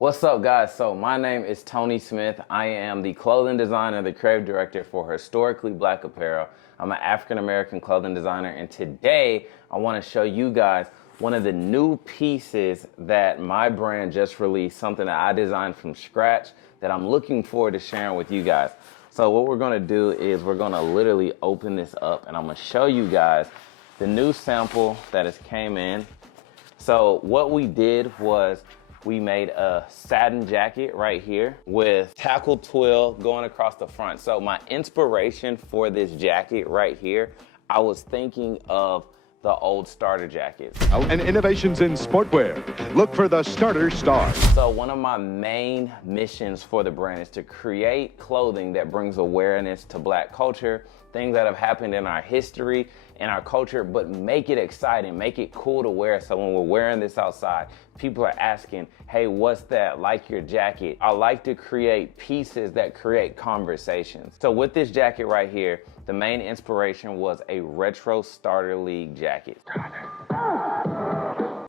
What's up, guys? So my name is Tony Smith. I am the clothing designer, the creative director for Historically Black Apparel. I'm an African-American clothing designer, and today I want to show you guys one of the new pieces that my brand just released, something that I designed from scratch that I'm looking forward to sharing with you guys. So what we're going to do is we're going to literally open this up, and I'm going to show you guys the new sample that has came in. So what we did was we made a satin jacket right here with tackle twill going across the front. So my inspiration for this jacket right here, I was thinking of the old starter jackets. And innovations in sportwear. Look for the Starter Star. So one of my main missions for the brand is to create clothing that brings awareness to Black culture, things that have happened in our history and our culture, but make it exciting, make it cool to wear. So when we're wearing this outside, people are asking, hey, what's that? Like your jacket. I like to create pieces that create conversations. So with this jacket right here, the main inspiration was a retro Starter League jacket.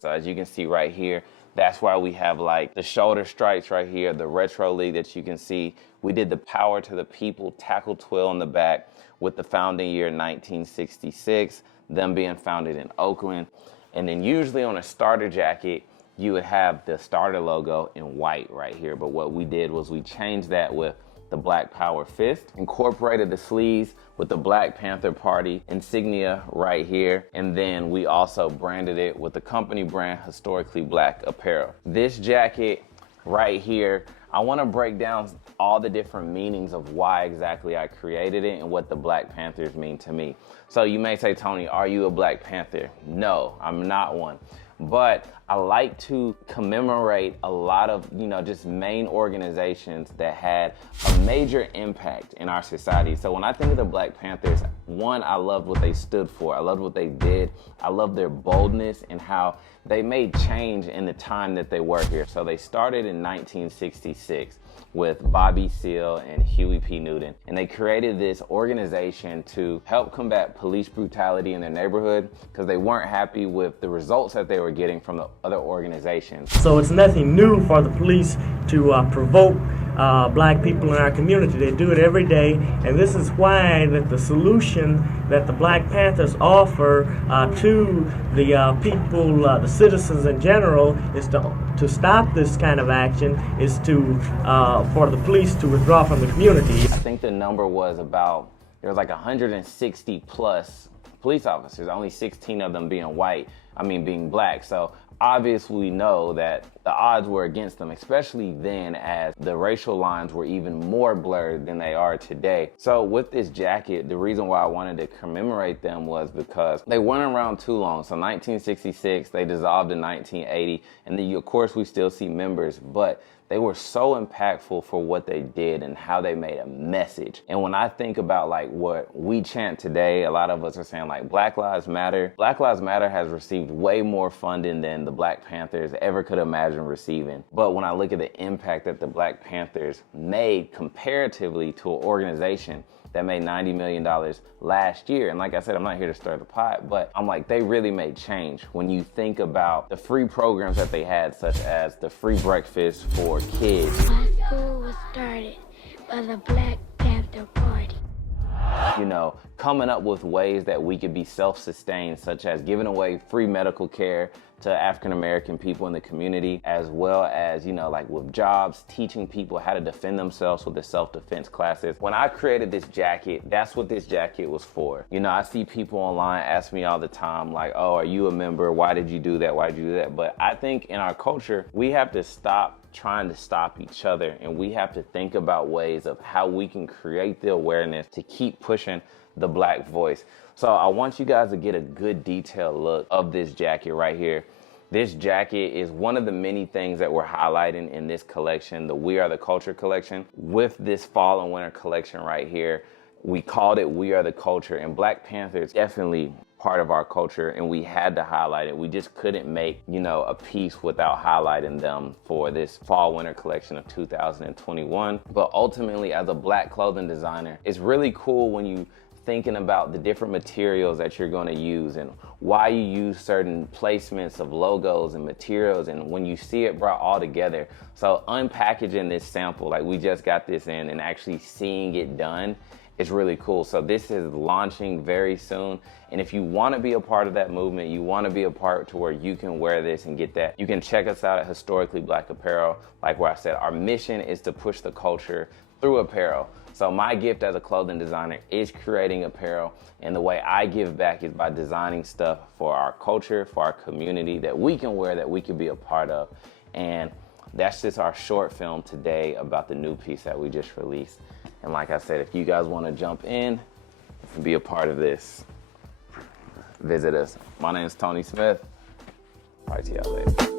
So as you can see right here, that's why we have like the shoulder stripes right here, the retro league that you can see. We did the power to the people tackle twill in the back with the founding year 1966, them being founded in Oakland. And then usually on a starter jacket, you would have the starter logo in white right here. But what we did was we changed that with the Black Power fist, incorporated the sleeves with the Black Panther Party insignia right here, and then we also branded it with the company brand Historically Black Apparel. This jacket right here, I want to break down all the different meanings of why exactly I created it and what the Black Panthers mean to me. So you may say, Tony, are you a Black Panther? No, I'm not one. But I like to commemorate a lot of, just main organizations that had a major impact in our society. So when I think of the Black Panthers, one, I loved what they stood for. I loved what they did. I loved their boldness and how they made change in the time that they were here. So they started in 1966 with Bobby Seale and Huey P. Newton. And they created this organization to help combat police brutality in their neighborhood because they weren't happy with the results that they were getting from the other organizations. So it's nothing new for the police to provoke Black people in our community. They do it every day, and this is why that the solution that the Black Panthers offer to the people, the citizens in general, is to stop this kind of action, is to for the police to withdraw from the community. I think the number was there was like 160 plus police officers, only 16 of them being being Black. So obviously we know that the odds were against them, especially then as the racial lines were even more blurred than they are today. So with this jacket, the reason why I wanted to commemorate them was because they weren't around too long. So 1966, they dissolved in 1980, and then of course we still see members, but they were so impactful for what they did and how they made a message. And when I think about like what we chant today, a lot of us are saying like Black Lives Matter. Black Lives Matter has received way more funding than the Black Panthers ever could imagine receiving. But when I look at the impact that the Black Panthers made comparatively to an organization that made $90 million last year. And like I said, I'm not here to stir the pot, but I'm like, they really made change when you think about the free programs that they had, such as the free breakfast for kids. My school was started by the Black Panther Party. Coming up with ways that we could be self-sustained, such as giving away free medical care to African-American people in the community, as well as, like with jobs, teaching people how to defend themselves with the self-defense classes. When I created this jacket, that's what this jacket was for. I see people online ask me all the time, like, oh, are you a member? Why did you do that? Why did you do that? But I think in our culture, we have to stop trying to stop each other, and we have to think about ways of how we can create the awareness to keep pushing the Black voice. So I want you guys to get a good detailed look of this jacket right here. This jacket is one of the many things that we're highlighting in this collection, the We Are the Culture collection. With this fall and winter collection right here, we called it We Are the Culture, and Black Panther is definitely part of our culture, and we had to highlight it. We just couldn't make, a piece without highlighting them for this fall winter collection of 2021. But ultimately, as a Black clothing designer, it's really cool when you thinking about the different materials that you're going to use and why you use certain placements of logos and materials, and when you see it brought all together. So unpackaging this sample, like we just got this in, and actually seeing it done is really cool. So this is launching very soon, and if you want to be a part of that movement, you want to be a part to where you can wear this and get that, you can check us out at Historically Black Apparel. Like where I said, our mission is to push the culture through apparel. So my gift as a clothing designer is creating apparel, and the way I give back is by designing stuff for our culture, for our community, that we can wear, that we can be a part of. And that's just our short film today about the new piece that we just released. And like I said, if you guys want to jump in and be a part of this, visit us. My name is Tony Smith. I'll see y'all later.